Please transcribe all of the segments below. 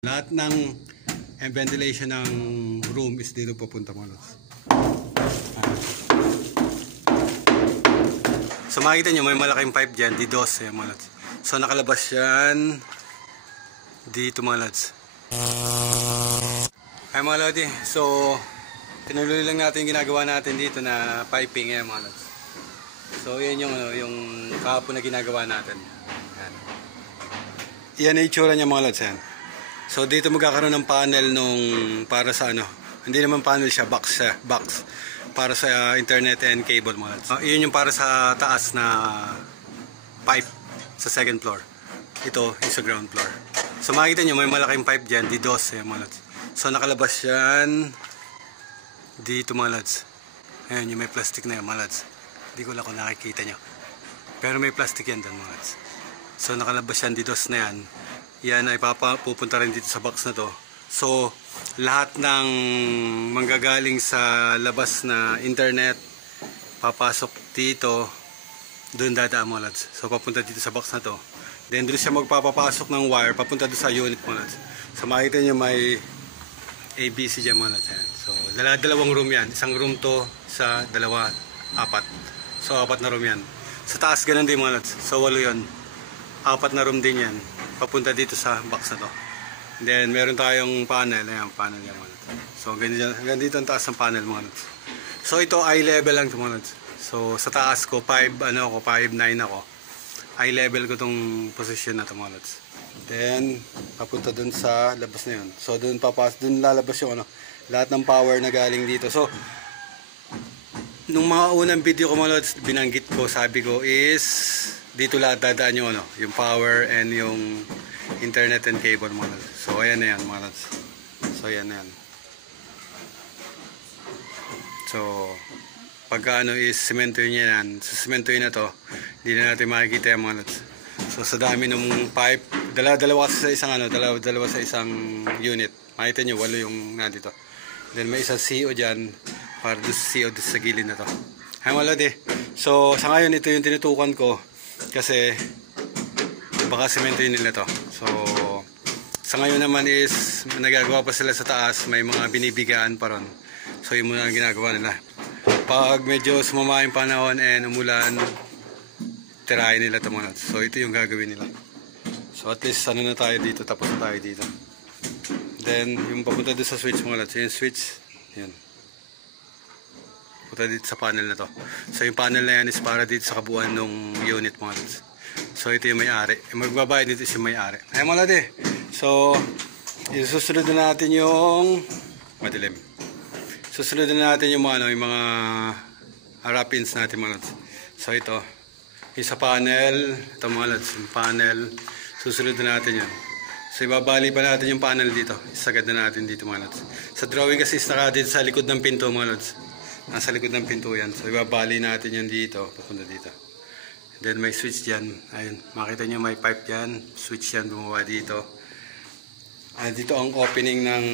Lahat ng ventilation ng room is dito pupunta mo. So makikita nyo may malaking pipe dyan, D12 mga lods. So nakalabas yan dito mga lods. Ay mga lodi, so tinuloy lang natin yung ginagawa natin dito na piping mga lods. So yan yung kahapon na ginagawa natin. Yan ang itsura niya mga lods yan. So dito magkakaroon ng panel nung para sa hindi naman panel siya, box siya, box para sa internet and cable mga lods. Yun yung para sa taas na pipe sa second floor. Ito yung sa ground floor. So makikita nyo may malaking pipe dyan, D12 mga lods. So nakalabas yan dito mga lods. Ayan yung may plastic na yan mga lods. Hindi ko lang kung nakikita nyo. Pero may plastic yan doon mga lods. So nakalabas yan D12 na yan. Yan ay pupunta rin dito sa box na to. So lahat ng manggagaling sa labas na internet papasok dito, doon dadaan mga lods. So papunta dito sa box na to. Then doon siya magpapapasok ng wire papunta doon sa unit mga lods. So makikita nyo may ABC dyan mga lods. So dalawang room yan. Isang room to sa apat. So apat na room yan. Sa taas ganun din mga lods. So 8 yun. Apat na room din yan. Papunta dito sa box na to. Then meron tayong panel. Ayan, panel yan mga lods. So hanggang dito ang taas ng panel mga lods. So ito eye level lang ito mga lods. So sa taas ko 5'9" ako. Eye level ko tong position na ito mga lods. Then papunta dun sa labas na yun. So dun lalabas yung lahat ng power na galing dito. So nung mga unang video ko mga lods, binanggit ko, sabi ko is dito lahat dadaan yung power and yung internet and cable mga lods. So ayan na yan mga lods. So ayan na yan. So pagka is semento niya yan, sa semento na to, hindi na natin makikita yung mga lods. So sa dami ng pipe, dalawa sa isang dalawa sa isang unit. Makita nyo 8 yung nandito. Then may isang CO dyan para doon sa CO doon sa gilid na to. Ay mga lodi. So sa ngayon ito yung tinutukan ko kasi baka semento yun nila to. So sa ngayon naman is nagagawa pa sila sa taas, may mga binibigaan pa ron. So yun muna ang ginagawa nila. Pag medyo sumama yung panahon and umulan, tirahin nila ito mga lods. So ito yung gagawin nila. So at least na tayo dito, tapos na tayo dito. Then yung papunta doon sa switch mga lods, yung switch yan, punta dito sa panel na to. So yung panel na yan is para dito sa kabuuan ng unit mga lods. So ito yung may-ari. Yung magbabayad dito is yung may-ari. Ay mga lods. So isusunod na natin yung madilim. Susunod na natin yung mga harapins natin mga lods. So ito yung sa panel, ito mga lods, yung panel, susunod na natin yan. So ibabali pa natin yung panel dito, isagad na natin dito mga lods. Sa drawing kasi is dito sa likod ng pinto mga lods. Nasa likod ng pinto yan. So ibabali natin yan dito, papunta dito. Then may switch dyan, ayun, makita nyo may pipe dyan, switch yan bumaba dito. Dito ang opening ng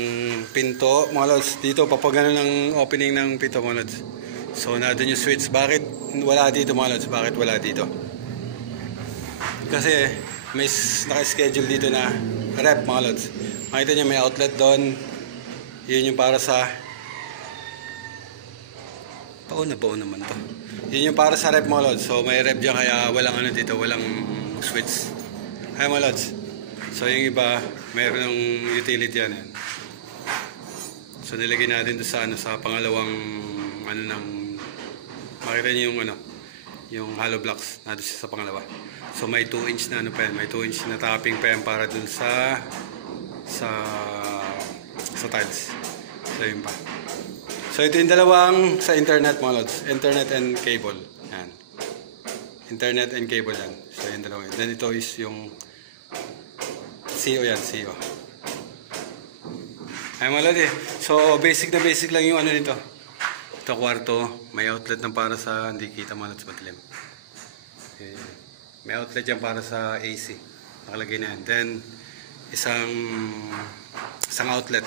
pinto mga lods. Dito papagano ng opening ng pinto mga lods. So nandun yung switch. Bakit wala dito mga lods? Bakit wala dito? Kasi may naka-schedule dito na rep mga lods. Makita nyo may outlet doon. Yun yung para sa baon naman to. Yun yung para sa rep mga lods. So may rep dyan kaya walang dito, walang switch. Ay mga lods. So yung iba mayroon ng utility yan. So nilagay natin doon sa pangalawang makita niyo yung hollow blocks na doon sa pangalawa. So may 2 inch na may 2 inch na tapping pa yan para doon sa tiles. So yun pa. So ito yung dalawang sa internet mga lods. Internet and cable. Yan. Internet and cable yan. So yung dalawa. Then ito is yung CO yan, CO. Ay mga lods. So basic lang yung nito. Ito kwarto, may outlet ng para sa hindi kita mga lods madilim. Okay. May outlet yan para sa AC. Nakalagay na yan. Then isang outlet.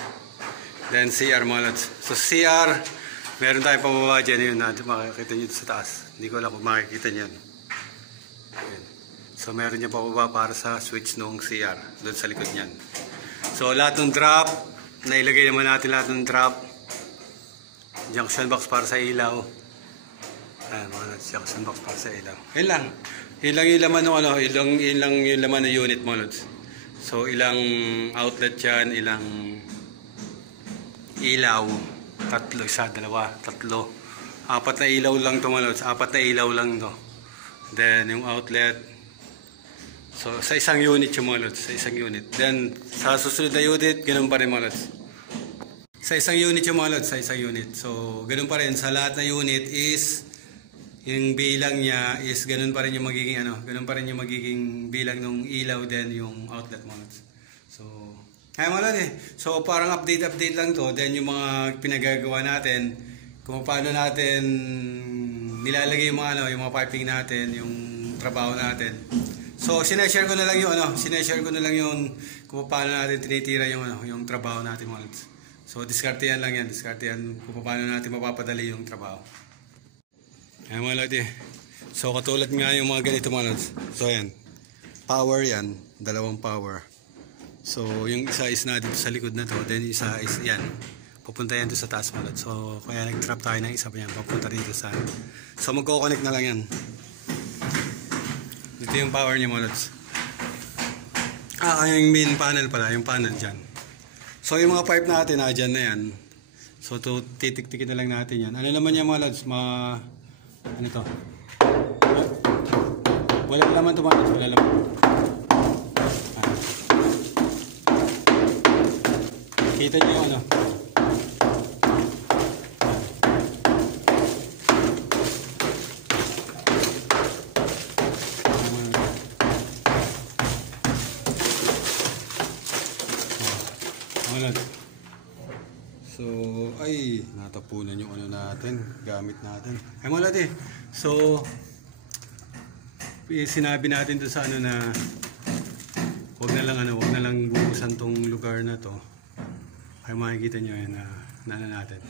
Then CR mga lods. So CR, meron tayong pamababa dyan yun. Makikita nyo sa taas. Hindi ko alam kung makikita nyo. So meron niya pababa para sa switch ng CR doon sa likod niyan. So lahat ng drop, nailagay naman natin lahat ng drop. Junction box para sa ilaw. Ayan mga lods, junction box para sa ilaw. Yun lang. Yun lang yung laman ng ano, yun lang yung laman ng unit mga lods. So ilang outlet yan, ilang ilaw. Tatlo, isa, dalawa, tatlo. Apat na ilaw lang to mga lods. Apat na ilaw lang to. Then yung outlet. So sa isang unit yung mga lods. Sa isang unit. Then sa susunod na unit, ganun pa rin mga lods. Sa isang unit yung mga lods. Sa isang unit. So ganun pa rin. Sa lahat na unit is yung bilang niya is ganun pa rin yung magiging ano. Ganun pa rin yung magiging bilang ng ilaw then yung outlet mga lods. So kaya mga lods So parang update lang to. Then yung mga pinagagawa natin, kung paano natin nilalagay yung mga ano, yung mga piping natin, yung trabaho natin. So sineshare ko na lang yung ano, sineshare ko na lang yung kung paano natin tinitira yung ano, yung trabaho natin mga lods. So diskartehan lang yan, diskartehan kung paano natin mapapadali yung trabaho. Kaya mga lods So katulad nga yung mga ganito mga lods. So ayan, power yan, dalawang power. So yung isa is na dito sa likod na to, then isa is yan. Pupunta yan doon sa taas mga lods. So kaya nag-trap tayo ng isa pa yan, papunta dito sa. So magko-connect na lang yan. Dito yung power niya mga lods. Yung main panel pala, yung panel dyan. So yung mga pipe natin, dyan na yan. So titik-tikin na lang natin yan. Ano naman yan mga lods? Ano to? Wala laman to mga lods, wala laman. Kita niyo yung ano. So, ay, natapunan yung ano natin, gamit natin. Ay mga lods So, sinabi natin doon sa ano na wag na lang bubusan tong lugar na to. Ay makikita nyo yan na ano natin.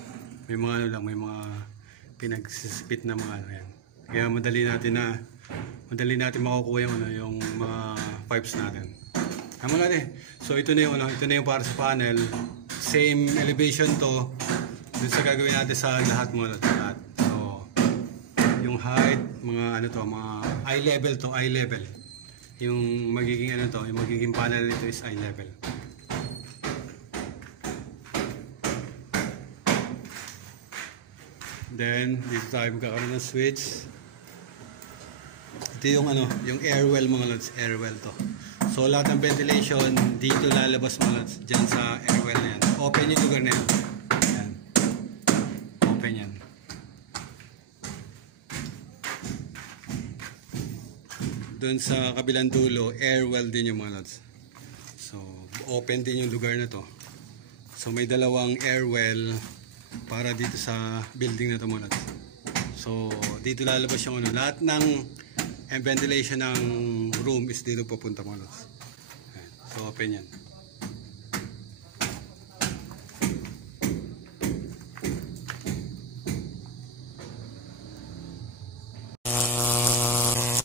May mga ano lang, may mga pinagsispit na mga ano yan. Kaya madali natin makukuha yung ano, yung mga pipes natin. Ay mga lods So ito na yung ano, ito na yung para sa panel. Same elevation to dun sa gagawin natin sa lahat mga lods, lahat. So yung height, mga ano to, mga eye level to, eye level. Yung magiging ano to, yung magiging panel nito is eye level. Then dito tayo magkakaroon ng switch. Ito yung ano, yung air well mga lods, air well to. So lahat ng ventilation dito lalabas mga lods, dyan sa air well na yan. Open yung lugar na yan. Yan. Open yan. Doon sa kabilang dulo, air well din yung mga lods. So open din yung lugar na to. So may dalawang air well para dito sa building na to mga lods. So dito lalabas yung ano, lahat ng ventilation ng room is dito pupunta mga lods. So open yan.